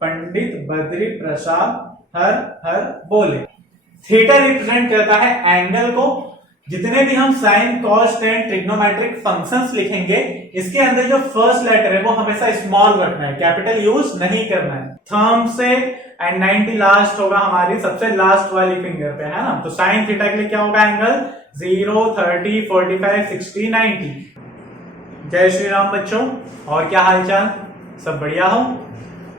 पंडित बद्री प्रसाद हर हर बोले। Theta represent करता है एंगल को। जितने भी हम sine cos tan trigonometric functions लिखेंगे, इसके अंदर जो फर्स्ट लेटर है वो हमेशा स्मॉल रखना है, कैपिटल यूज नहीं करना है। थंब से एंड 90 लास्ट होगा हमारी सबसे लास्ट वाली फिंगर पे, है ना। तो साइन थीटा के लिए क्या होगा एंगल 0, 30, 45, 60, 90। जय श्री राम बच्चों, और क्या हालचाल, सब बढ़िया हो।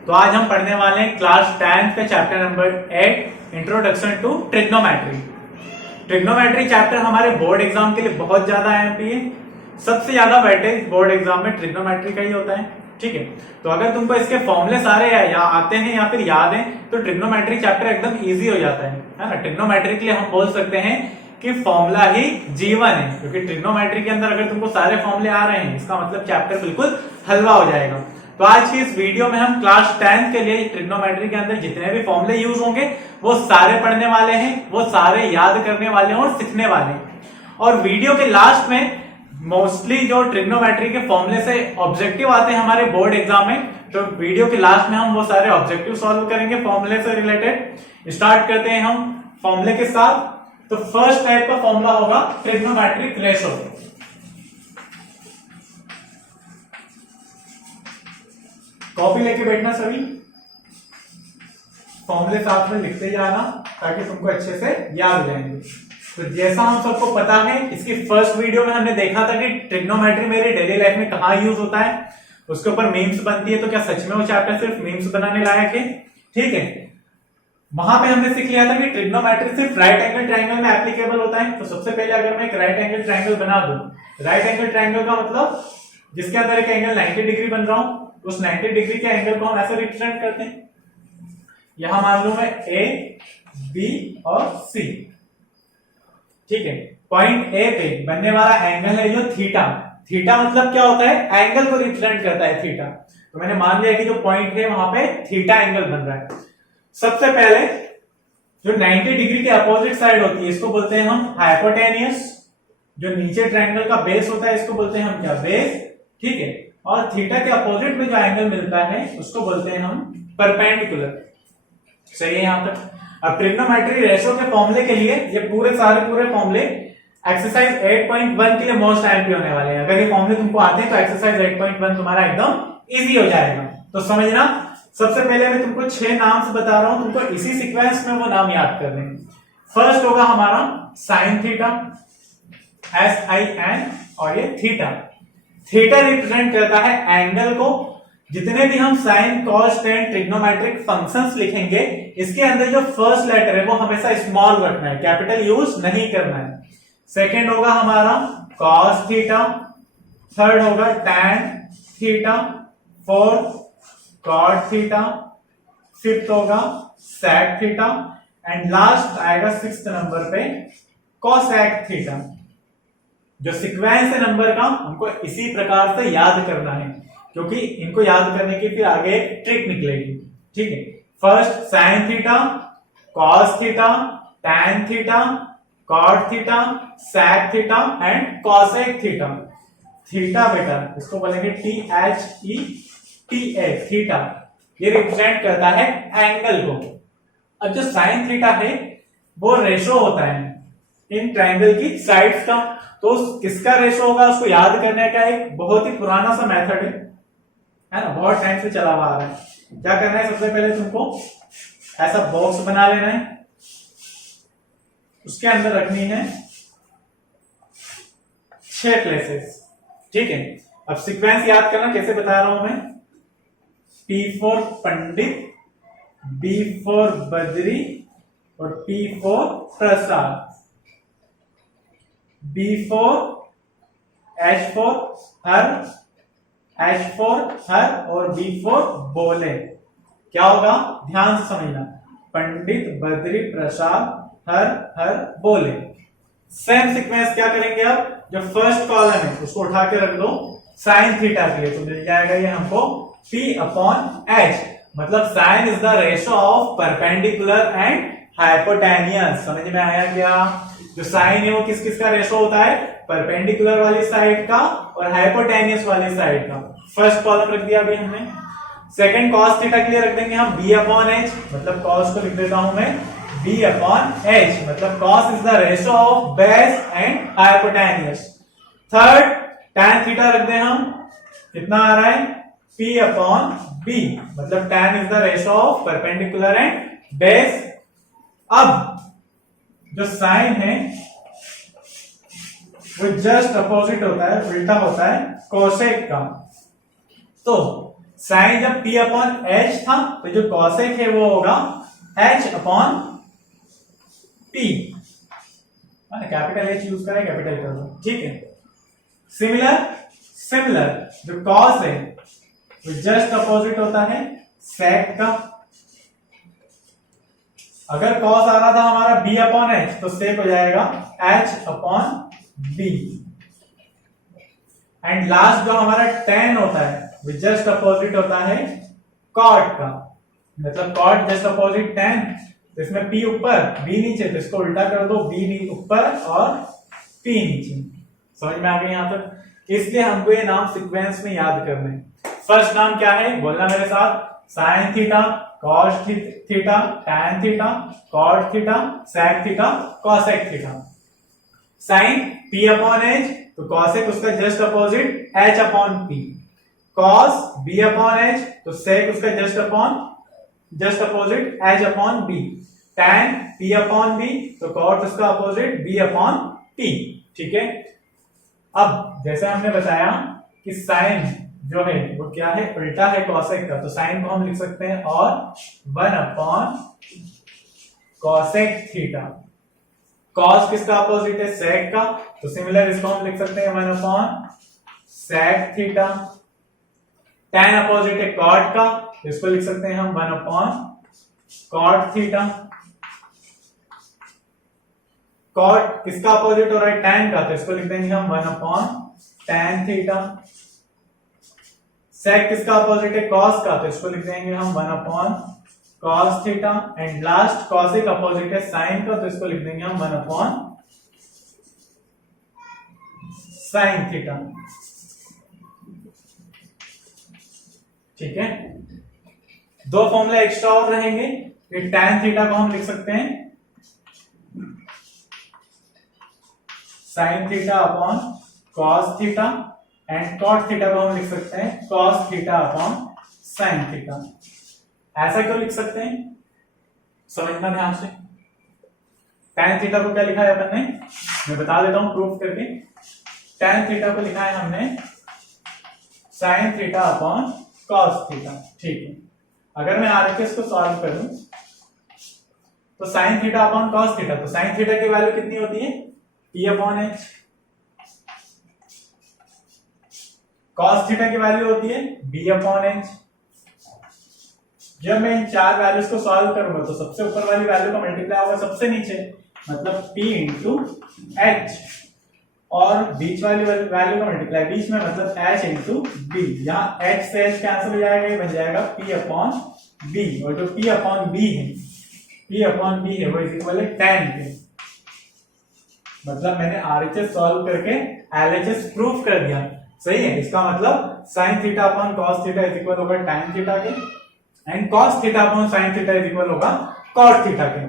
तो आज हम पढ़ने वाले हैं क्लास 10 का chapter number 8 introduction to trigonometry. Trigonometry chapter हमारे बोर्ड एग्जाम के लिए बहुत ज्यादा अहम है। सबसे ज्यादा वेटेज बोर्ड एग्जाम में ट्रिग्नोमेट्री का ही होता है, ठीक है। तो अगर तुमको इसके फॉर्मूले सारे या आते हैं या फिर याद हैं तो ट्रिग्नोमेट्री चैप्टर एकदम इजी हो जाता है ना। ट्रिग्नोमेट्री के लिए हम बोल सकते हैं कि फॉर्मूला ही जीवन है, क्योंकि ट्रिग्नोमेट्री के अंदर अगर तुमको सारे फॉर्मूले आ रहे हैं इसका मतलब चैप्टर बिल्कुल हलवा हो जाएगा। तो आज की इस वीडियो में हम क्लास 10 के लिए ट्रिग्नोमेट्री के अंदर जितने भी फॉर्मूले यूज होंगे वो सारे पढ़ने वाले हैं, वो सारे याद करने वाले हैं और सीखने वाले हैं। और वीडियो के लास्ट में मोस्टली जो ट्रिग्नोमेट्री के फॉर्मूले से ऑब्जेक्टिव आते हैं हमारे बोर्ड एग्जाम में, तो वीडियो के लास्ट में हम वो सारे ऑब्जेक्टिव सॉल्व करेंगे फॉर्मूले से रिलेटेड। स्टार्ट करते हैं हम फॉर्मूले के साथ। तो फर्स्ट टाइप का फॉर्मूला होगा ट्रिग्नोमेट्रिक रेशो। कॉपी लेके बैठना सभी, फॉर्मूले साथ में लिखते जाना ताकि तुमको अच्छे से याद रहेंगे। तो जैसा हम सबको पता है, इसकी फर्स्ट वीडियो में हमने देखा था कि ट्रिग्नोमेट्री मेरी डेली लाइफ में कहाँ यूज होता है, उसके ऊपर मीम्स बनती है। तो क्या सच में वो चैप्टर सिर्फ मीम्स बनाने लायक है? ठीक है, वहां पे हमने सीख लिया था कि ट्रिग्नोमेट्री सिर्फ राइट एंगल ट्रायंगल में एप्लीकेबल होता है। तो सबसे पहले अगर मैं एक राइट एंगल ट्रायंगल बना दूं, राइट एंगल ट्रायंगल का मतलब जिसके अंदर एक एंगल 90 डिग्री बन रहा हूं, उस 90 डिग्री के एंगल को हम ऐसे रिप्रेजेंट करते हैं। यहां मान लू मैं ए, बी और सी, ठीक है। पॉइंट ए पे बनने वाला एंगल है जो थीटा। थीटा मतलब क्या होता है? एंगल को रिप्रेजेंट करता है थीटा। तो मैंने मान लिया कि जो पॉइंट है वहां पे थीटा एंगल बन रहा है। सबसे पहले जो 90 डिग्री के अपोजिट साइड होती है इसको बोलते हैं हम हाइपोटेनियस। जो नीचे ट्रायंगल का बेस होता है इसको बोलते हैं हम क्या? बेस, ठीक है। और थीटा के अपोजिट में जो एंगल मिलता है उसको बोलते हैं हम परपेंडिकुलर। सही है यहां तक। अब ट्रिग्नोमेट्री रेशो के फॉर्मूले के लिए ये पूरे फॉर्मूले एक्सरसाइज 8.1 के लिए मोस्ट आईएमपी होने वाले हैं। अगर ये फॉर्मूले तुमको आते हैं तो एक्सरसाइज 8.1 तुम्हारा एकदम इजी हो जाएगा। तो समझना, सबसे पहले मैं तुमको 6 नाम से बता रहा हूं, तुमको इसी सीक्वेंस में वो नाम याद करने हैं। फर्स्ट होगा हमारा साइन थीटा, SIN, और ये थीटा। थीटा रिप्रेजेंट करता है एंगल को। जितने भी हम sine cos tan trigonometric functions लिखेंगे, इसके अंदर जो फर्स्ट लेटर है वो हमेशा स्मॉल रखना है, कैपिटल यूज नहीं करना है। सेकंड होगा हमारा कॉस थीटा, थर्ड होगा tan theta, fourth cot theta, fifth होगा सेक थीटा, एंड लास्ट आएगा 6th नंबर पे कोसेक थीटा। जो सीक्वेंस है नंबर का हमको इसी प्रकार से याद करना है, क्योंकि इनको याद करने की फिर आगे एक ट्रिक निकलेगी, ठीक है। First sine theta, cos theta, tan theta, cot theta, sec theta and cosec theta. Theta बेटा इसको बोलेंगे THETA, थीटा। ये रिप्रेजेंट करता है एंगल को। अब जो साइन थीटा है वो रेशो होता है इन ट्रायंगल की साइड्स का। तो किसका रेशो होगा उसको याद करने का एक बहुत ही पुराना सा मेथड है ना, बहुत टाइम से चला हुआ आ रहा है। क्या करना है, सबसे पहले तुमको ऐसा बॉक्स बना लेना है, उसके अंदर रखनी है 6 प्लेसेस, ठीक है। अब सीक्वेंस याद करना, कैसे बता रहा हूं मैं। P for Pandit, B for Badri और P for Prasad, B for H for her, H for her और B फॉर बोले। क्या होगा ध्यान से समझना, पंडित बद्री प्रसाद हर हर बोले। सेम सीक्वेंस क्या करेंगे, अब जो फर्स्ट कॉलम है उसको उठा के रख दो साइन थीटा के लिए, तो मिल जाएगा ये हमको P/H। मतलब sine is the ratio of perpendicular and hypotenuse. समझ में आया क्या? जो साइन है वो किस किस का रेशो होता है? परपेंडिकुलर वाली साइड का और हाइपोटेनियस वाली साइड का। फर्स्ट कॉलम रख दिया अभी हमने। सेकंड cos थीटा के लिए रख देंगे हम b अपॉन h, मतलब cos को लिख देता हूं मैं b अपॉन h, मतलब cos is the ratio of base and hypotenuse. Third tan theta रख दें हम, कितना आ रहा है p अपॉन b, मतलब tan is the ratio of perpendicular and base. अब जो साइन है वो जस्ट अपोजिट होता है, उल्टा होता है कोसेक का। तो साइन जब p अपॉन h था तो जो कोसेक है वो होगा h upon p। Capital h use करें, कैपिटल कर दो, ठीक है। सिमिलर जो कॉस है वो जस्ट अपोजिट होता है सेक का। अगर कॉस आ रहा था हमारा b अपॉन h तो सेक हो जाएगा h upon b। And last जो हमारा tan होता है वो जस्ट अपोजिट होता है कॉट का, मतलब कॉट जस्ट अपोजिट tan। तो इसमें p ऊपर b नीचे, तो इसको उल्टा कर दो, b ऊपर और p नीचे। समझ में आ गई यहां तक? इसलिए हमको ये नाम सीक्वेंस में याद करने। फर्स्ट नाम क्या है, बोलना मेरे साथ, sine theta, cos theta, tan theta, cot theta, sec theta, cosec theta. Sine p upon h तो कॉसेक उसका just opposite h upon p। Cos b upon h तो सेक उसका just opposite h upon b। Tan p upon b तो cot उसका opposite b upon p, ठीक है। अब जैसे हमने बताया कि साइन जो है वो क्या है, उल्टा है कॉसेक का, तो साइन को हम लिख सकते हैं और 1 अपॉन कॉसेक थीटा। कॉस किसका अपोजिट है, सेक का, तो सिमिलर इसको हम लिख सकते हैं 1 upon sec theta. Tan opposite है कॉट का, तो इसको लिख सकते हैं हम 1 अपॉन कॉट थीटा। कॉट किसका अपोजिट हो रहा है, टैन का, तो इसको लिख देंगे हम 1 अपॉन टैन थीटा। सेक किसका अपोजिट है, कॉस का, तो इसको लिख देंगे हम 1 upon cos theta. And last cosec opposite है साइन का, तो इसको लिख देंगे हम 1 अपॉन साइन थीटा, ठीक है। दो फॉर्मूला एक्स्ट्रा और रहेंगे। टैन थीटा को हम लिख सकते हैं sine theta upon cos theta, and cot theta को हम लिख सकते हैं cos theta upon sine theta. ऐसा क्यों लिख सकते हैं, समझना ध्यान से। टैन थीटा को क्या लिखा है अपन ने, मैं बता देता हूं प्रूफ करके। टैन थीटा को लिखा है हमने sign theta upon cos theta, ठीक है। अगर मैं आरएचएस को सॉल्व करूं तो sign theta upon cos theta, तो साइन थीटा की वैल्यू कितनी होती है, p upon h। Cos theta की वैल्यू होती है b अपॉन h। जब मैं इन चार वैल्यूज को सॉल्व करूंगा तो सबसे ऊपर वाली वैल्यू का मल्टीप्लाई होगा सबसे नीचे, मतलब p इंटू h, और बीच वाली वैल्यू का मल्टीप्लाई बीच में, मतलब h इंटू b। यहाँ h से h कैंसिल हो जाएगा, ये बन जाएगा p अपॉन b, और जो p अपॉन b है वो इज इक्वल है tan के। मतलब मैंने आरएचएस सॉल्व करके एलएचएस प्रूफ कर दिया, सही है। इसका मतलब sign theta upon cos theta is equal होगा tan थीटा के, and cos theta upon sine theta is equal होगा कॉट थीटा के।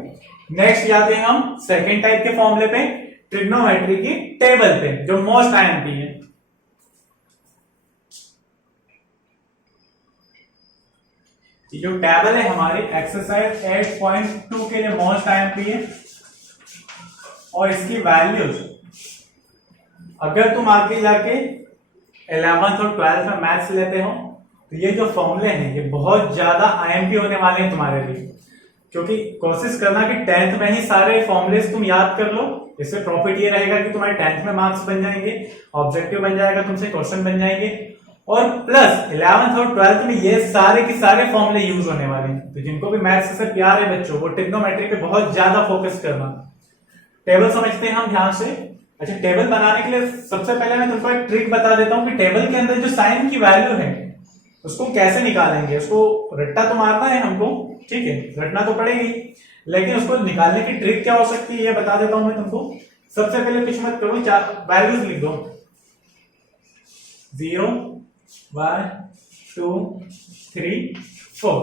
नेक्स्ट जाते हैं हम सेकेंड टाइप के फॉर्मूले पे, ट्रिग्नोमेट्री की टेबल पे, जो मोस्ट आईएमपी है। जो टेबल है हमारी एक्सरसाइज 8.2 के लिए मोस्ट आईएमपी है, और इसकी वैल्यूज अगर तुम आगे जाके 11th और 12th में मैथ्स लेते हो तो ये जो फॉर्मूले हैं ये बहुत ज्यादा आईएमपी होने वाले हैं तुम्हारे लिए, क्योंकि कोशिश करना कि 10th में ही सारे फॉर्मूलेस तुम याद कर लो। इससे प्रॉफिट ये रहेगा कि तुम्हारे 10th में मार्क्स बन जाएंगे, ऑब्जेक्टिव बन जाएगा, तुमसे क्वेश्चन बन जाएंगे, और प्लस 11th और 12th में ये सारे के सारे फॉर्मूले यूज होने वाले हैं। तो जिनको भी मैथ्स से प्यार है बच्चों, वो ट्रिग्नोमेट्री पे बहुत ज्यादा फोकस करना। टेबल समझते हैं हम ध्यान से। अच्छा, टेबल बनाने के लिए सबसे पहले मैं तुमको एक ट्रिक बता देता हूं कि टेबल के अंदर जो साइन की वैल्यू है उसको कैसे निकालेंगे। उसको रट्टा तो मारना है हमको, ठीक है, रटना तो पड़ेगी, लेकिन उसको निकालने की ट्रिक क्या हो सकती है ये बता देता हूं मैं तुमको। सबसे पहले कुछ मत करो, चार वैल्यूज लिख दो, 0 1 2 3, 4।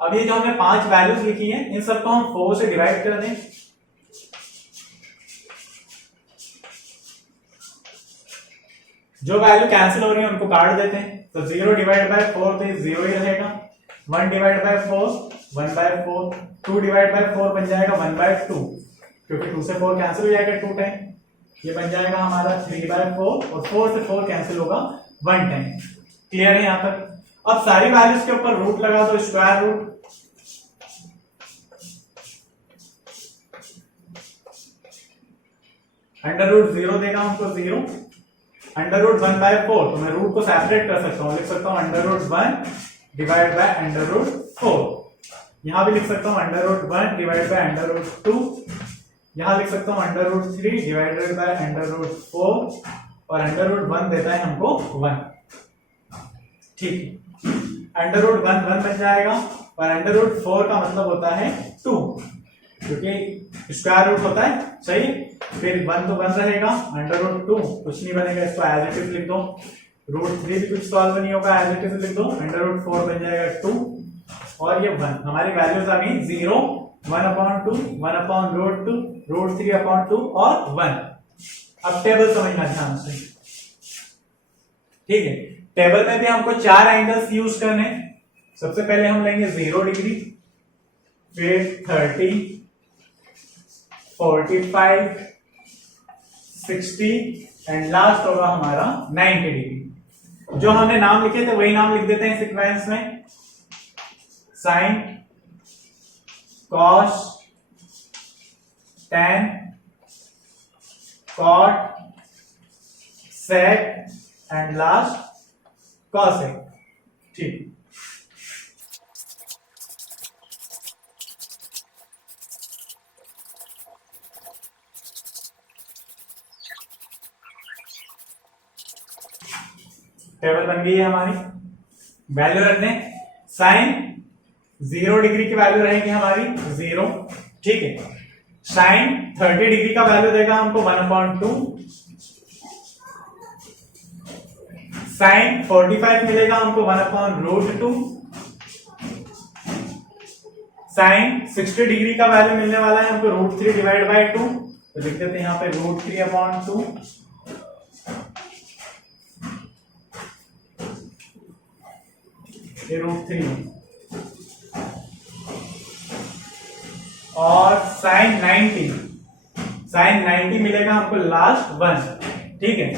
अब ये जो हमने 5 वैल्यूज लिखी हैं इन सबको हम 4 से डिवाइड कर दें। जो वैल्यू कैंसिल हो रही है उनको काट देते हैं। तो 0 डिवाइड बाय 4 तो 0 ही रहेगा। 1 डिवाइड बाय 4 1/4। 2 डिवाइड बाय 4 बन जाएगा 1/2, क्योंकि 2 से 4 कैंसिल हो जाएगा 2 टाइम। ये बन जाएगा हमारा 3/4 और 4 से 4 कैंसिल होगा 1 टाइम। क्लियर है यहाँ तक? अब सारी वैल्यूज के ऊपर रूट लगा दो, स्क्वायर रूट। अंडर रूट 0 देगा हमको 0। अंडर रूट 1/4 तो मैं रूट को सेपरेट कर सकता हूँ, लिख सकता हूँ under root 1 divide by under root 4। यहां भी लिख सकता हूँ under root 1 divide by under root 2। यहां लिख सकता हूँ under root 3 divided by under root 4 और अंडर रूट 1 देता है हमको 1। ठीक, अंडर रूट 1 1 बन जाएगा और अंडर रूट 4 का मतलब होता है 2, क्योंकि स्क्वायर रूट होता है। सही, फिर 1 तो 1 रहेगा, अंडर रूट 2 कुछ नहीं बनेगा, इसको एज इट इज लिख दो। रूट 3 भी कुछ सॉल्व नहीं होगा, एज इट इज लिख दो। अंडर रूट 4 बन जाएगा 2 और ये 1। हमारी वैल्यूज आ गई 0, 1/2, 1/√2, √3/2 और 1। अब टेबल समझना ध्यान से। ठीक है, टेबल में भी हमको 4 एंगल्स यूज करने। सबसे पहले हम लेंगे 0 डिग्री, फिर 30, 45, 60 एंड लास्ट होगा हमारा 90 डिग्री। जो हमने नाम लिखे थे वही नाम लिख देते हैं सीक्वेंस में। Sine, cos, tan, cot, sec and last cosec। ठीक, टेबल बन गई है हमारी। वैल्यू रख दें। साइन 0 डिग्री की वैल्यू रहेगी हमारी 0। ठीक है, साइन 30 डिग्री का वैल्यू देगा हमको 1/2। साइन 45 मिलेगा हमको 1/√2। साइन 60 डिग्री का वैल्यू मिलने वाला है हमको √3 डिवाइड बाय 2। तो लिख देते हैं यहाँ पे √3/2। ये √3 और साइन 90 मिलेगा हमको लास्ट 1। ठीक है,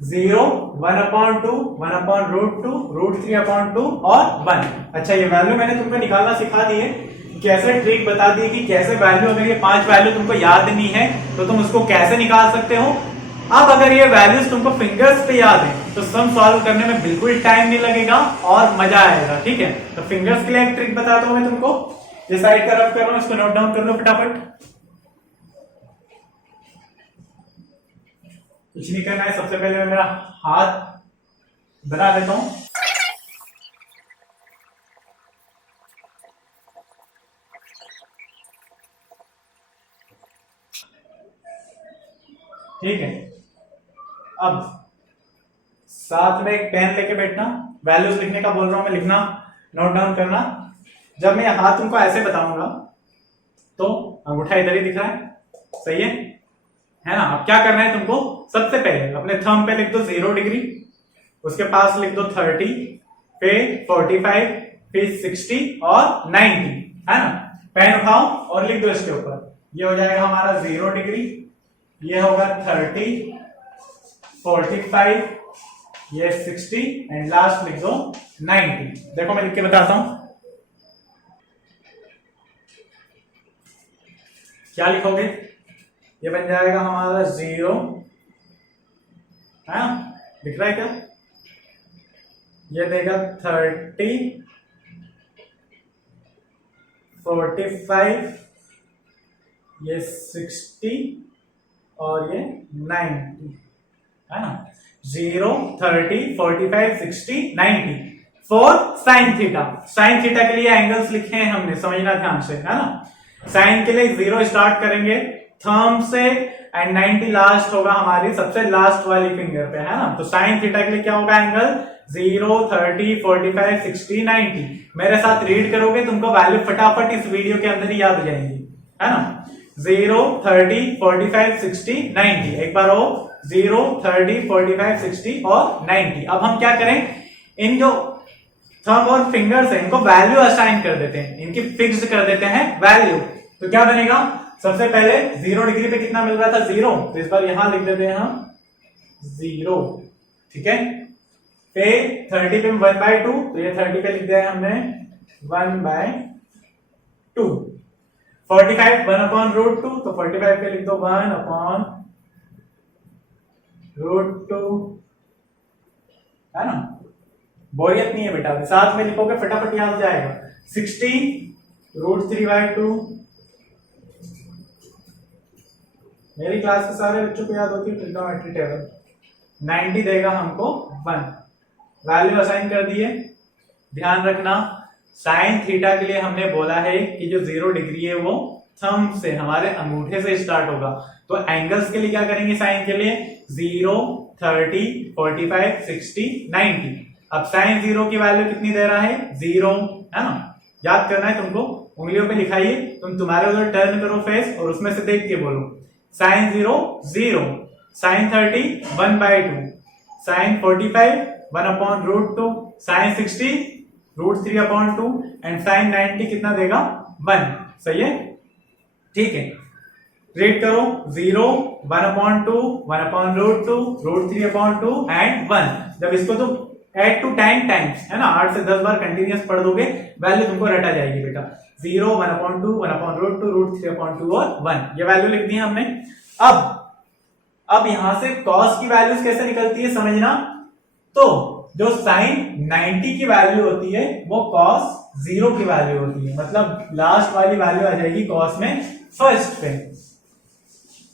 0, 1/2, 1/√2, √3/2 और 1। अच्छा, ये वैल्यू मैंने तुमको निकालना सिखा दी है। कैसे ट्रिक बता दी कि कैसे वैल्यू, अगर ये 5 वैल्यू तुमको याद नहीं है तो तुम उसको कैसे निकाल सकते हो। अब अगर ये वैल्यूज तुमको फिंगर्स पे याद है तो सम सॉल्व करने में बिल्कुल टाइम नहीं लगेगा और मजा आएगा। ठीक है, तो फिंगर्स के लिए एक ट्रिक बताता हूं मैं तुमको। ये साइड का रफ कर रहा हूं, इसको नोट डाउन कर लो फटाफट। कुछ नहीं करना है, सबसे पहले मैं मेरा हाथ बना देता हूं। ठीक है, अब साथ में एक पेन लेके बैठना। वैल्यूज लिखने का बोल रहा हूं मैं, लिखना, नोट डाउन करना। जब मैं हाथ तुमको ऐसे बताऊंगा तो अंगूठा इधर ही दिख रहा है, सही है ना। अब क्या करना है तुमको, सबसे पहले अपने थंब पे लिख दो 0 डिग्री, उसके पास लिख दो 30, फिर 45, फिर 60 और 90, है ना। पेन उठाओ और लिख दो इसके ऊपर। ये हो जाएगा हमारा 0 डिग्री, ये होगा 30, 45, ये 60 एंड लास्ट लिख दो 90। देखो मैं लिख के बताता हूं क्या लिखोगे। ये बन जाएगा हमारा 0, है दिख रहा है क्या। ये देगा 30, 45, ये 60 और ये 90, है ना। 0, 30, 45, 60, 90 for sine theta. Sine theta के लिए एंगल्स लिखे हैं हमने, समझना ध्यान से, है ना। साइन के लिए 0 स्टार्ट करेंगे थंब से एंड 90 लास्ट होगा हमारी सबसे लास्ट वाली फिंगर पे, है ना। तो साइन थीटा के लिए क्या होगा एंगल 0, 30, 45, 60, 90। मेरे साथ रीड करोगे तुमको वैल्यू फटाफट इस वीडियो के अंदर ही याद हो जाएंगी, है ना। 0, 30, 45, 60, 90। एक बार हो 0, 30, 45, 60 और 90। अब हम क्या करें, इन जो थंब और फिंगर्स है इनको वैल्यू असाइन कर देते हैं, इनकी फिक्स्ड कर देते हैं वैल्यू। तो क्या बनेगा, सबसे पहले 0 डिग्री पे कितना मिल रहा था 0, तो इस बार यहां लिख देते हैं हम 0, ठीक है। पे 30 पे 1/2, तो ये 30 पे लिख दिया है हमने 1/2। 45 1/√2, तो 45 पे लिख दो 1/√2, है ना। बोरियत नहीं है बेटा, साथ में लिखोगे फटाफट याद हो जाएगा। 60 √3/2। मेरी क्लास के सारे बच्चों को याद होती है ट्रिग्नोमेट्री टेबल। 90 देगा हमको 1। वैल्यू असाइन कर दिए। ध्यान रखना साइन थीटा के लिए हमने बोला है कि जो 0 डिग्री है वो थंब से, हमारे अंगूठे से स्टार्ट होगा। तो एंगल्स के लिए क्या करेंगे, साइन के लिए 0, 30, 45, 60, 90। अब साइन 0 की वैल्यू कितनी दे रहा है 0, है ना। याद करना है तुमको, उंगलियों पे लिखाइए, तुम तुम्हारे उधर टर्न करो फेस और उसमें से देख के बोलो। Sine 0 0, sine 30 1/2, sine 45 1/√2, sine 60 √3/2 and sine 90 कितना देगा 1। सही है, ठीक है। रीड करो 0, 1/2, 1/√2, √3/2 एंड 1। जब इसको तुम ऐड टू 10 टाइम्स, है ना, 8 से 10 बार कंटिन्यूअस पढ़ दोगे, वैल्यू तुमको रटा जाएगी बेटा। 0, 1/2, 1/√2, √3/2 और 1, ये वैल्यू लिख दी है हमने। अब यहां से कॉस की वैल्यूज कैसे निकलती है समझना। तो जो साइन 90 की वैल्यू होती है वो कॉस 0 की वैल्यू होती है, मतलब लास्ट वाली वैल्यू आ जाएगी कॉस में फर्स्ट पे,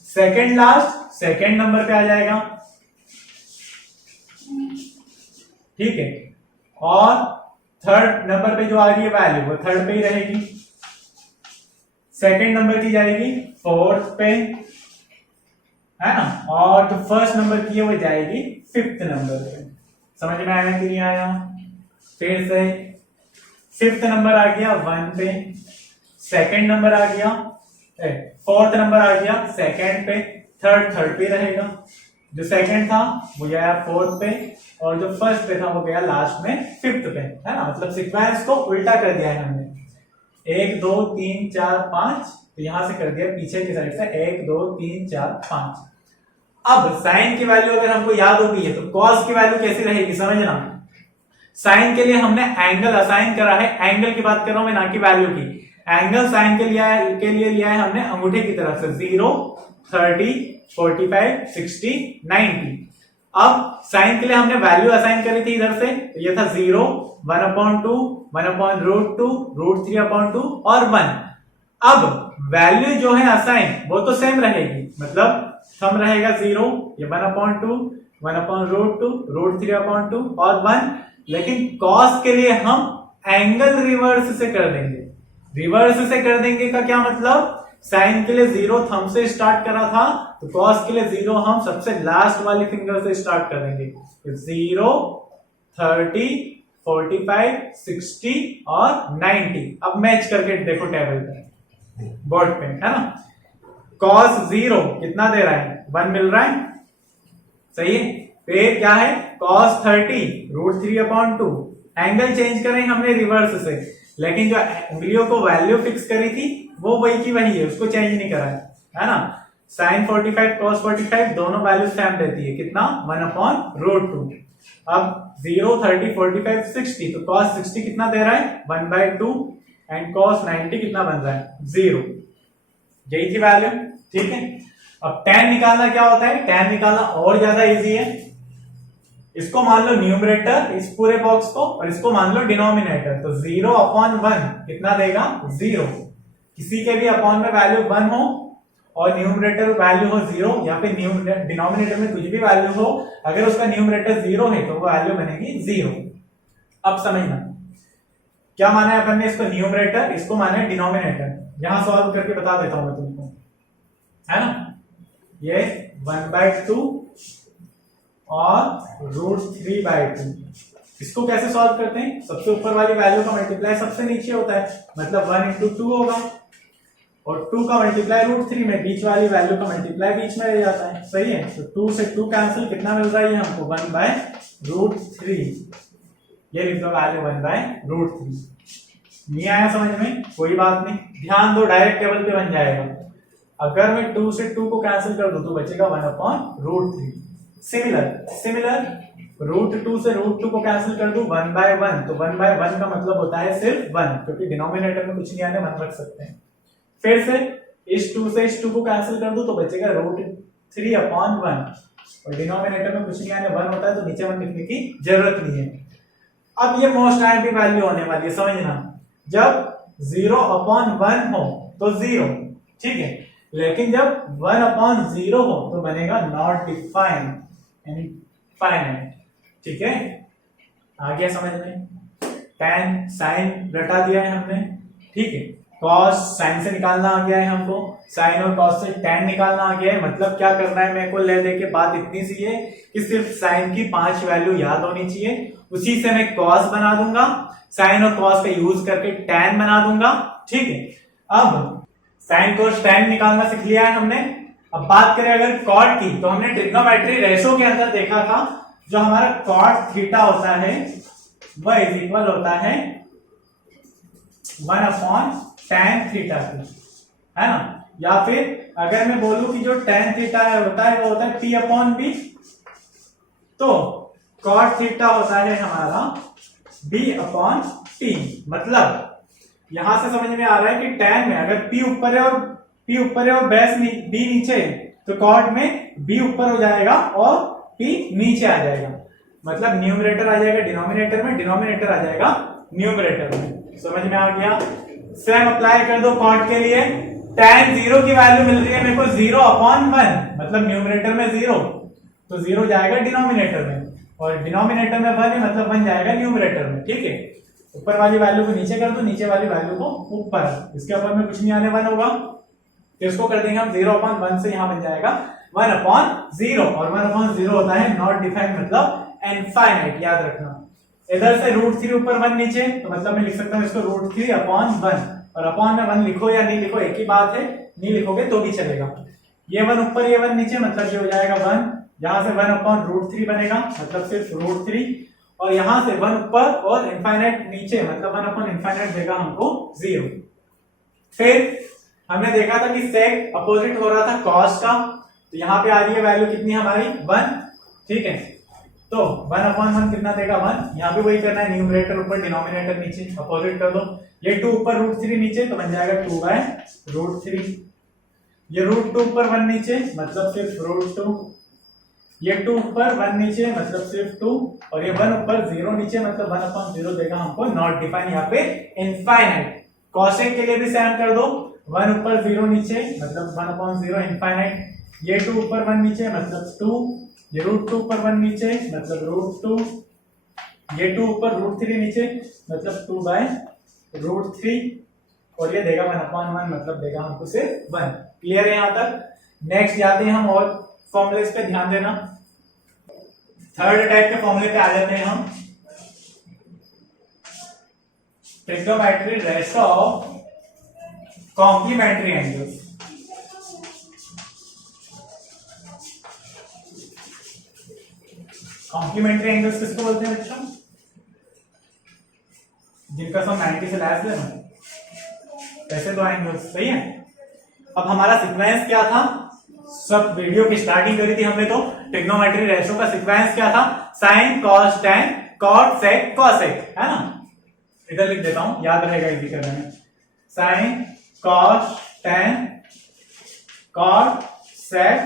सेकंड लास्ट सेकंड नंबर पे आ जाएगा, ठीक है। और थर्ड नंबर पे जो आ रही है वैल्यू वो थर्ड पे ही रहेगी, सेकंड नंबर की जाएगी फोर्थ पे, है ना। और जो फर्स्ट नंबर की है वो जाएगी फिफ्थ नंबर पे। समझ में आया कि नहीं आया। फिर से फिफ्थ नंबर आ गया 1 पे, सेकंड नंबर आ गया, फोर्थ नंबर आ गया सेकंड पे, थर्ड पे रहेगा, जो सेकंड था वो गया फोर्थ पे, और जो फर्स्ट पे था वो गया लास्ट में फिफ्थ पे, है ना। मतलब सीक्वेंस को उल्टा कर दिया है हमने, 1 2 3 4 5, तो यहां से कर दिया पीछे की साइड से 1 2 3 4 5। अब साइन की वैल्यू अगर हमको याद हो गई है तो कॉस की वैल्यू कैसी रहेगी समझना। साइन के लिए हमने एंगल असाइन करा है, एंगल की बात कर रहा हूं मैं, ना कि वैल्यू की। एंगल साइन के लिए लिया है हमने अंगूठे की तरफ से 0, 30, 45, 60, 90। अब साइन के लिए हमने वैल्यू असाइन करी थी इधर से, तो ये था 0, 1/2, 1/√2, √3/2 और 1। अब वैल्यू जो है असाइन वो तो सेम रहेगी, मतलब थंब रहेगा 0, ये 1/2, 1/√2, √3/2 और 1। लेकिन कॉस के लिए हम एंगल रिवर्स से कर देंगे। रिवर्स से कर देंगे का क्या मतलब, साइन के लिए 0 थंब से स्टार्ट करा था, तो कॉस के लिए 0 हम सबसे लास्ट वाली फिंगर से स्टार्ट कर देंगे। 0, 30, 45, 60 और 90। अब मैच करके देखो टेबल पे, बोर्ड पे, है ना। कॉस 0 कितना दे रहा है 1 मिल रहा है, सही है। फिर क्या है कॉस 30 √3/2। एंगल चेंज करें हमने रिवर्स से, लेकिन जो उंगलियों को वैल्यू फिक्स करी थी वो वही की वही है, उसको चेंज नहीं करा है ना। साइन 45 कॉस 45 दोनों वैल्यू सेम देती है, कितना 1/√2। अब 0, 30, 45, 60, तो cos 60 कितना दे रहा है 1/2 एंड cos 90 कितना बन रहा है 0। यही थी वैल्यू, ठीक है। अब tan निकालना क्या होता है, tan निकालना और ज्यादा इजी है। इसको मान लो न्यूमरेटर इस पूरे बॉक्स को, और इसको मान लो डिनोमिनेटर, तो 0/1 कितना देगा 0। किसी के भी अपॉन में वैल्यू 1 हो और न्यूमरेटर वैल्यू हो 0, या फिर डिनोमिनेटर में कुछ भी वैल्यू हो, अगर उसका न्यूमरेटर 0 है तो वो वैल्यू बनेगी 0। अब समझना क्या माना है अपन ने, इसको न्यूमरेटर, इसको माना है डिनोमिनेटर। यहां सॉल्व करके बता देता हूं मैं तुमको, है ना। ये 1/2 और √3/2, इसको कैसे सॉल्व करते हैं, सबसे ऊपर वाली वैल्यू का मल्टीप्लाई सबसे नीचे होता है, मतलब 1 इंटू 2 होगा, और 2 का मल्टीप्लाई √3 में, बीच वाली वैल्यू का मल्टीप्लाई बीच में रह जाता है, सही है। तो 2 से 2 कैंसिल, कितना मिल रहा है हमको 1/√3, ये लिख दो वैल्यू 1/√3। नहीं आया समझ में, कोई बात नहीं, ध्यान दो डायरेक्ट टेबल पे बन जाएगा। अगर मैं 2 से 2 को कैंसिल कर दूं तो बचेगा 1/√3। सिमिलर √2 से √2 को कैंसिल कर दूं 1/1, तो 1/1 का मतलब होता है सिर्फ 1, क्योंकि डिनोमिनेटर में कुछ नहीं आने, 1 रख सकते हैं। फिर से इस 2 से इस 2 को कैंसिल कर दूं तो बचेगा √3/1, और डिनोमिनेटर में कुछ नहीं आने, 1 होता है, तो नीचे 1 लिखने की जरूरत नहीं है। अब ये मोस्ट आईएमपी वैल्यू होने वाली है, समझना, जब 0/1 हो तो 0, ठीक है, लेकिन जब 1/0 हो तो बनेगा नॉट डिफाइंड, इनफाइनाइट, ठीक है। आ गया समझ में, tan साइन रटा दिया है हमने, ठीक है, cos साइन से निकालना आ गया है हमको, साइन और cos से tan निकालना आ गया है, मतलब क्या करना है मेरे को, ले दे के बात इतनी सी है कि सिर्फ साइन की 5 वैल्यू याद होनी चाहिए, उसी से मैं cos बना दूंगा, साइन और cos का यूज करके tan बना दूंगा, ठीक है। अब साइन cos tan निकालना सीख लिया है हमने। अब बात करें अगर cot की, तो हमने ट्रिग्नोमेट्री रेशो के अंदर देखा था, जो हमारा cot थीटा होता है वह इज इक्वल होता है 1/tan थीटा की, है ना। या फिर अगर मैं बोलूं कि जो tan थीटा होता है वो होता है P/B, तो cot थीटा होता है हमारा B/T, मतलब यहां से समझ में आ रहा है कि tan में अगर P ऊपर है और B नीचे है, तो cot में B ऊपर हो जाएगा और P नीचे आ जाएगा, मतलब न्यूमरेटर आ जाएगा डिनोमिनेटर में, डिनोमिनेटर आ जाएगा न्यूमरेटर में। समझ में आ गया। सेम अप्लाई कर दो cot के लिए, tan 0 की वैल्यू मिल रही है मेरे को 0/1, मतलब न्यूमरेटर में 0, तो 0 जाएगा डिनोमिनेटर में, और डिनोमिनेटर में 1 है, मतलब 1 जाएगा न्यूमरेटर में, ठीक है। ऊपर वाली वैल्यू को नीचे कर दो, नीचे वाली वैल्यू को ऊपर, इसके ऊपर में कुछ नहीं आने, 1 होगा, तो इसको कर देंगे हम 0/1 से, यहां बन जाएगा 1/0, और 1/0 होता है नॉट डिफाइंड, मतलब इनफाइनाइट, याद रखना। इधर से √3 ऊपर 1 नीचे, तो मतलब मैं लिख सकता हूं इसको √3/1, और अपॉन में 1 लिखो या नहीं लिखो एक ही बात है, नहीं लिखोगे तो भी चलेगा। ये 1 ऊपर ये 1 नीचे, मतलब ये हो जाएगा 1, यहां से 1/√3 बनेगा, मतलब सिर्फ √3, और यहां से 1 ऊपर और इनफाइनाइट नीचे, मतलब 1/इनफाइनाइट देगा हमको 0। फिर हमने देखा था कि sec अपोजिट हो रहा था cos का, तो यहाँ पे आ रही है वैल्यू कितनी हमारी 1, ठीक है, तो 1/1 कितना देगा 1, यहाँ पे वही करना है, न्यूमरेटर ऊपर डिनोमिनेटर नीचे, अपोजिट कर दो, ये 2 ऊपर √3 नीचे, तो बन जाएगा 2/√3, ये √2 ऊपर 1 नीचे, मतलब सिर्फ √2, ये 2 ऊपर 1 नीचे, मतलब सिर्फ 2, और ये 1 ऊपर 0 नीचे, मतलब 1/0 देगा हमको नॉट डिफाइन, यहाँ पे इनफाइनाइट। cosec के लिए भी सेम कर दो, 1 ऊपर 0 नीचे, मतलब 1/0 इनफाइनाइट, ये 2 ऊपर 1 नीचे, मतलब 2, ये √2 ऊपर 1 नीचे, मतलब √2, ये 2 ऊपर √3 नीचे, मतलब 2/√3, और ये देगा 1/1, मतलब देगा हमको सिर्फ 1। क्लियर है यहाँ तक। नेक्स्ट जाते हैं हम और फॉर्मूलेस पे ध्यान देना। थर्ड टाइप के फॉर्मूले पे आ जाते हैं हम, trigonometry ratio of complementary angles. Complementary angles किसको बोलते हैं बच्चों, जिनका सम 90 से लेस देना, कैसे दो एंगल्स, सही है। अब हमारा सीक्वेंस क्या था, सब वीडियो की स्टार्टिंग करी थी हमने, तो ट्रिग्नोमेट्री रेशो का सीक्वेंस क्या था, sign cos tan cot sec cosec, है ना। इधर लिख देता हूं, याद रहेगा इजी करने में, sign cos tan cot sec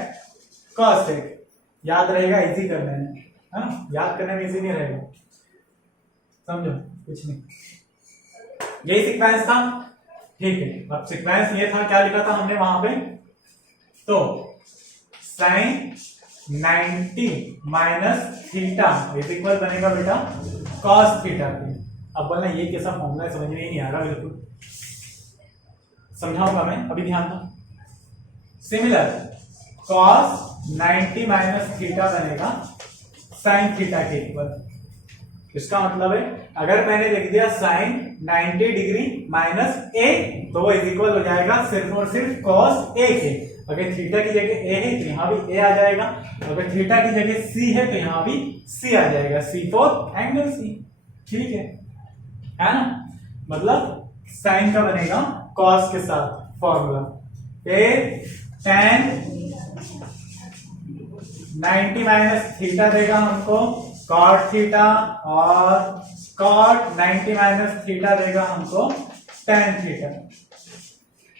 cosec, याद रहेगा इजी करने में, हाँ, याद करने में इजी नहीं रहेगा, समझो, कुछ नहीं, यही सीक्वेंस था, ठीक है। अब सीक्वेंस ये था, क्या लिखा था हमने वहां पे, तो sine 90 minus theta is equal बनेगा बेटा cos थीटा के। अब बोलना ये कैसा फॉर्मूला है, समझ में नहीं आ रहा, बिल्कुल समझाऊंगा मैं, अभी ध्यान दो। सिमिलर cos 90 माइनस थीटा बनेगा साइन थीटा के इक्वल, इसका मतलब है अगर मैंने लिख दिया साइन 90 डिग्री माइनस ए तो वो इज इक्वल हो जाएगा सिर्फ और सिर्फ कॉस ए के। अगर थीटा की जगह ए है तो यहाँ भी ए आ जाएगा, अगर थीटा की जगह सी है तो यहाँ भी सी आ जाएगा, सी फॉर एंगल सी। ठीक है ना, मतलब साइन का बनेगा कॉस के साथ फॉर्मूला, tan 90 माइनस थीटा देगा हमको कॉट थीटा, और कॉट 90 माइनस थीटा देगा हमको tan थीटा।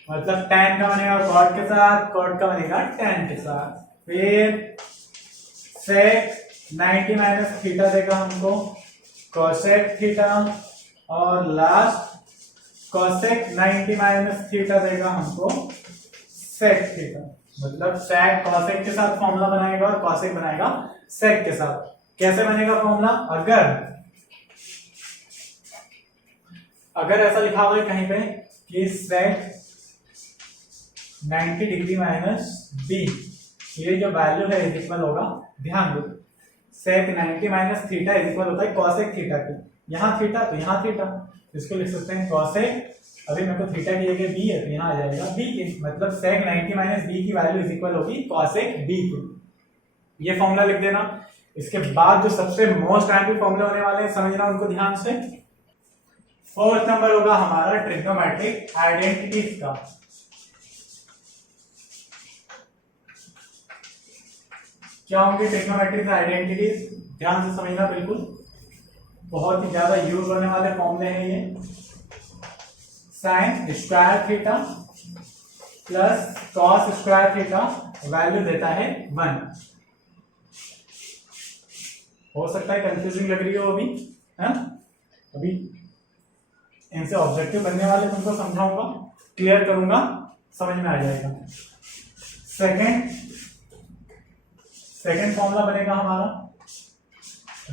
मतलब tan का बनेगा कॉट के साथ, कॉट का बनेगा tan के साथ। फिर sec 90 माइनस थीटा देगा हमको cosec थीटा, और लास्ट cosec 90 माइनस थीटा देगा हमको sec थीटा। मतलब sec cosec के साथ फॉर्मूला बनाएगा और cosec बनाएगा sec के साथ। कैसे बनेगा फॉर्मूला, अगर ऐसा लिखा हुआ है कहीं पे कि sec 90 डिग्री माइनस बी, ये जो वैल्यू है इज इक्वल होगा, ध्यान दो sec 90 minus theta is equal होता है cosec थीटा की, यहाँ थीटा तो यहाँ थीटा, इसको लिख सकते हैं cosec, अभी मेरे को थीटा की जगह बी है तो यहाँ आ जाएगा बी के, मतलब sec 90 माइनस बी की वैल्यू इज इक्वल होगी cosec बी की। ये फॉर्मूला लिख देना। इसके बाद जो सबसे मोस्ट आइम्पॉर्टेंट फॉर्मूले होने वाले हैं समझना उनको ध्यान से। फोर्थ नंबर होगा हमारा ट्रिग्नोमेट्रिक आइडेंटिटीज का। क्या होंगे ट्रिग्नोमेट्रिक आइडेंटिटीज, ध्यान से समझना, बिल्कुल बहुत ही ज्यादा यूज होने वाले फॉर्मूले हैं ये। Sign square theta plus cos square theta value देता है 1। हो सकता है कंफ्यूजिंग लग रही हो अभी, है अभी इनसे ऑब्जेक्टिव बनने वाले तुमको समझाऊंगा, क्लियर करूंगा, समझ में आ जाएगा। सेकंड फॉर्मूला बनेगा हमारा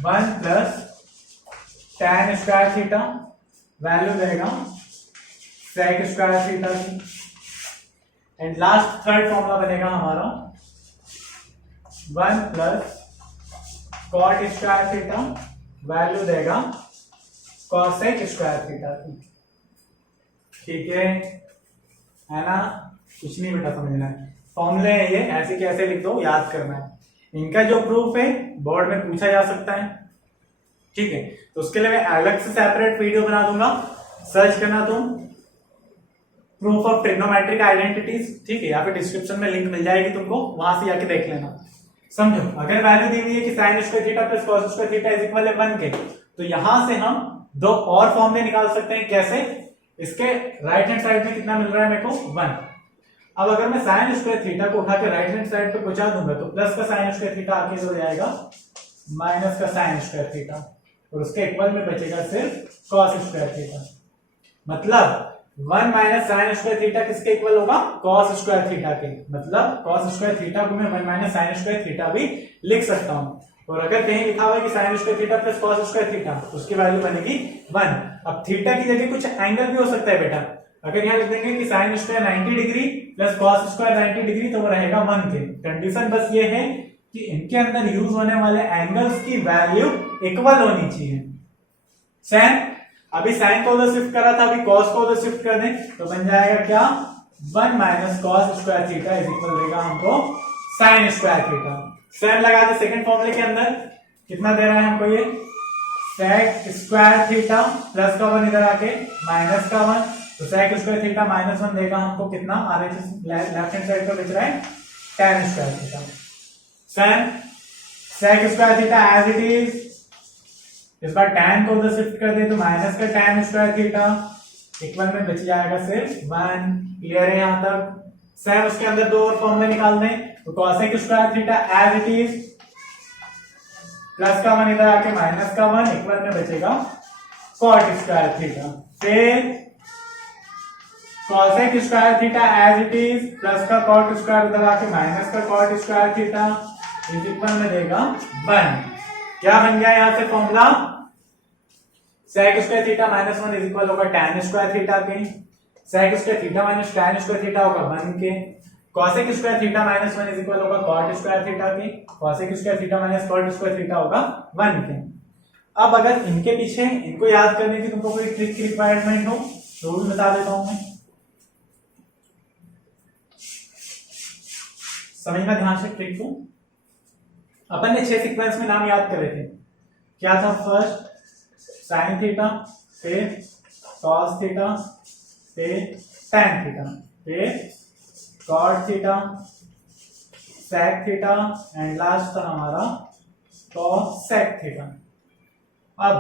1 plus tan square theta value देगा sec स्क्वायर थीटा की, एंड लास्ट थर्ड फॉर्मूला बनेगा हमारा 1 plus cot square theta value देगा cosec स्क्वायर थीटा की। ठीक है ना, कुछ नहीं बेटा समझना है, फॉर्मूले है ये, ऐसे कैसे लिख दो याद करना है। इनका जो प्रूफ है बोर्ड में पूछा जा सकता है। ठीक है, तो उसके लिए मैं अलग से सेपरेट वीडियो बना दूंगा, सर्च करना तुम प्रूफ ऑफ ट्रिग्नोमेट्रिक आइडेंटिटीज, ठीक है, या फिर डिस्क्रिप्शन में लिंक मिल जाएगी तुमको, वहां से जाके देख लेना। समझो, अगर वैल्यू दी हुई है कि sin square theta plus cos square theta is equal है 1 के, तो यहां से हम दो और फॉर्मूले निकाल सकते हैं। कैसे, इसके राइट हैंड साइड में कितना मिल रहा है मेरे को 1। अब अगर मैं sin स्क्वायर थीटा को उठा के राइट हैंड साइड पे पहुंचा दूंगा तो प्लस का sin स्क्वायर थीटा आके हो जाएगा माइनस का sin स्क्वायर थीटा, और उसके इक्वल में बचेगा सिर्फ cos स्क्वायर थीटा। मतलब 1 माइनस साइन स्क्वायर थीटा किसके इक्वल होगा, cos स्क्वायर थीटा के। मतलब cos स्क्वायर थीटा को मैं 1 माइनस साइन स्क्वायर थीटा भी लिख सकता हूं। और अगर कहीं लिखा हुआ है कि sign square theta plus cos square theta, उसकी वैल्यू बनेगी 1। अब थीटा की जगह कुछ एंगल भी हो सकता है बेटा, अगर यहाँ लिख देंगे कि sine square 90 degree plus cos square 90 degree, तो वो रहेगा 1 के। कंडीशन बस ये है कि इनके अंदर यूज होने वाले एंगल्स की वैल्यू इक्वल होनी चाहिए। सेम अभी साइन को उधर शिफ्ट करा था, अभी cos को उधर शिफ्ट कर दें तो बन जाएगा क्या, 1 minus cos square theta is equal देगा हमको साइन स्क्वायर थीटा। सेम लगा दे सेकंड फॉर्मूले के अंदर, कितना दे रहा है हमको ये, sec स्क्वायर थीटा प्लस का 1 इधर आके माइनस का 1, तो sec स्क्वायर थीटा माइनस 1 देगा हमको कितना, आगे लेफ्ट हैंड साइड पे बच रहा है tan square theta. Same sec square theta as it is, इस बार tan को उधर शिफ्ट कर दे तो माइनस का tan स्क्वायर थीटा, इक्वल में बच जाएगा सिर्फ 1। क्लियर है यहां तक। सेम उसके अंदर दो और फॉर्मूले निकाल दें, तो cosec square theta as it is, plus का 1 इधर आके माइनस का 1, इक्वल में बचेगा cot स्क्वायर थीटा। फिर cosec square theta as it is, plus का cot स्क्वायर इधर आके माइनस का cot square theta, is equal में देगा 1। क्या बन गया यहां से formula, sec square theta minus 1 is equal होगा tan स्क्वायर थीटा के, sec square theta minus tan square theta होगा 1 के, cosec square theta minus 1 is equal होगा cot स्क्वायर थीटा के, cosec square theta minus cot square theta होगा 1 के। अब अगर इनके पीछे इनको याद करने की तुमको कोई ट्रिक की रिक्वायरमेंट हो तो भी बता देता हूं मैं, समझना ध्यान से ट्रिक को। अपन ने 6 सीक्वेंस में नाम याद करे थे, क्या था? फर्स्ट साइन थीटा, फिर कॉस थीटा, फिर टैन थीटा, फिर cot theta, sec theta and last था हमारा कॉसेक थीटा। अब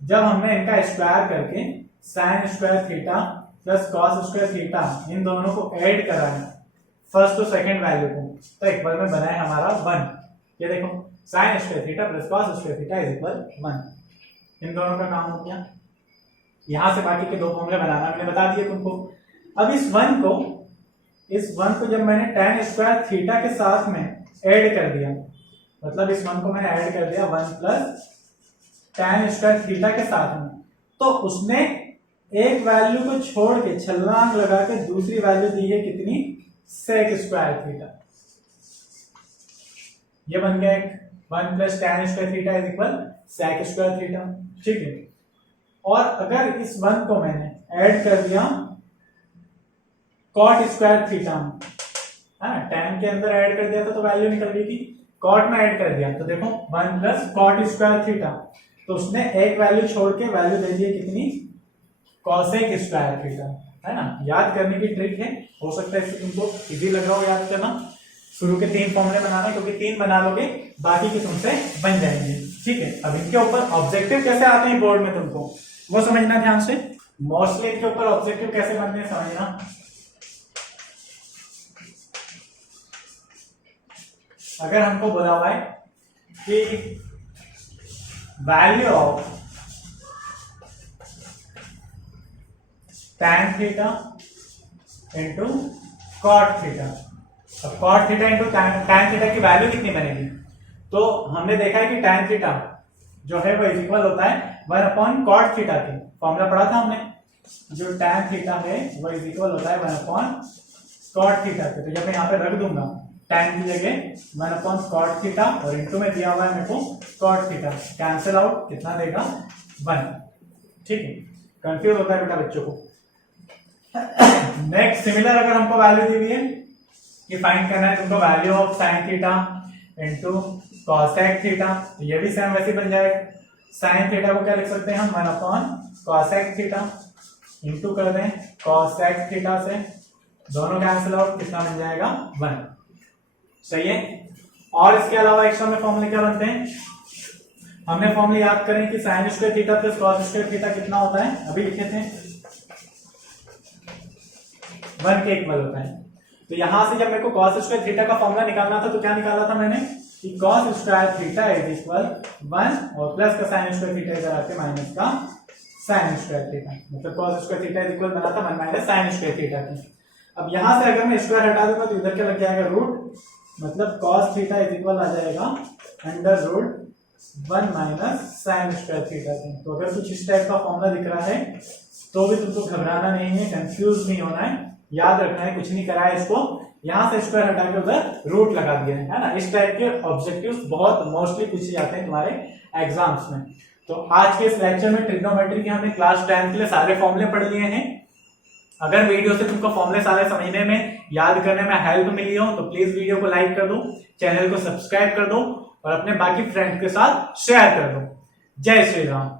जब हमने इनका स्क्वायर करके sine square theta plus cos square theta इन दोनों को ऐड कराया फर्स्ट और सेकंड वैल्यू को, तो इक्वल में बना है हमारा 1। ये देखो sign square theta plus cos square theta is equal 1। इन दोनों का काम हो गया। यहां से बाकी के 2 फॉर्मूले बनाना मैंने बता दिए तुमको। अब इस 1 को जब मैंने tan स्क्वायर थीटा के साथ में ऐड कर दिया, मतलब इस 1 को मैंने ऐड कर दिया 1 प्लस tan स्क्वायर थीटा के साथ में, तो उसने एक वैल्यू को छोड़ के छलांग लगा के दूसरी वैल्यू दी है कितनी? Sec square theta. ये बन गया एक 1 plus tan square theta is equal sec square theta, ठीक है। और अगर इस 1 को मैंने ऐड कर दिया कॉट स्क्वायर थीटा, tan के अंदर ऐड कर दिया था तो वैल्यू निकल गई थी, कॉट में ऐड कर दिया तो देखो 1 प्लस कॉट स्क्वायर थीटा, तो उसने एक वैल्यू छोड़ के वैल्यू दे दी कितनी? कॉसेक स्क्वायर थीटा, है ना। याद करने की ट्रिक है, हो सकता है इससे तुमको इजी लग रहा हो याद करना। शुरू के 3 फॉर्मूले बनाना, क्योंकि 3 बना लोगे बाकी के तुमसे बन जाएंगे, ठीक है। अब इनके ऊपर ऑब्जेक्टिव कैसे आते हैं बोर्ड में तुमको वो समझना ध्यान से। मोस्टली इनके ऊपर ऑब्जेक्टिव कैसे बनते हैं समझना। अगर हमको बोला हुआ है कि value of tan theta into cot theta, अब cot theta into tan theta की वैल्यू कितनी बनेगी? तो हमने देखा है कि tan थीटा जो है वो इज इक्वल होता है 1 अपॉन कॉट थीटा के, फॉर्मूला पढ़ा था हमने। जो tan थीटा है वो इज इक्वल होता है 1 अपॉन कॉट थीटा के। तो जब मैं यहाँ पे रख दूंगा tan की जगह 1 अपॉन कॉट थीटा और इंटू में दिया हुआ है मेरे को कॉट थीटा, कैंसिल आउट कितना देगा? 1, ठीक है। कंफ्यूज होता है बेटा बच्चों को। नेक्स्ट सिमिलर अगर हमको वैल्यू दी हुई है कि फाइंड करना है तुमको value of sine theta into cosec theta, तो ये भी सेम वैसे बन जाएगा। साइन थीटा को क्या लिख सकते हैं हम? 1 अपॉन कॉसेक थीटा इंटू कर दें कॉसेक थीटा से, दोनों कैंसिल आउट कितना बन जाएगा? 1, सही है। और इसके अलावा एक्स्ट्रा में फॉर्मूले क्या बनते हैं? हमने फॉर्मूले याद करें कि sign square theta plus cos square theta कितना होता है, अभी लिखे थे 1 के इक्वल होता है। तो यहां से जब मेरे को कॉस स्क्वायर थीटा का फॉर्मूला निकालना था तो क्या निकाला था मैंने कि cos square theta is equal 1 और प्लस का साइन स्क्वायर थीटा इधर आके माइनस का साइन स्क्वायर थीटा, मतलब cos square theta is equal बना था 1 माइनस साइन स्क्वायर थीटा की। अब यहां से अगर मैं स्क्वायर हटा दूंगा तो इधर क्या लग जाएगा? रूट, मतलब कॉस थीटा इज इक्वल आ जाएगा under root 1 minus sine square theta की। तो अगर कुछ इस टाइप का फॉर्मूला दिख रहा है तो भी तुमको घबराना नहीं है, कंफ्यूज नहीं होना है, याद रखना है, कुछ नहीं करा है इसको, यहां से स्क्वायर हटा के उधर रूट लगा दिया है ना। इस टाइप के ऑब्जेक्टिव्स बहुत मोस्टली पूछे जाते हैं तुम्हारे एग्जाम्स में। तो आज के इस लेक्चर में ट्रिग्नोमेट्री के हमने क्लास 10 के लिए सारे फॉर्मूले पढ़ लिए हैं। अगर वीडियो से तुमको फॉर्मूले सारे समझने में, याद करने में हेल्प मिली हो तो प्लीज वीडियो को लाइक कर दो, चैनल को सब्सक्राइब कर दो और अपने बाकी फ्रेंड्स के साथ शेयर कर दो। जय श्री राम।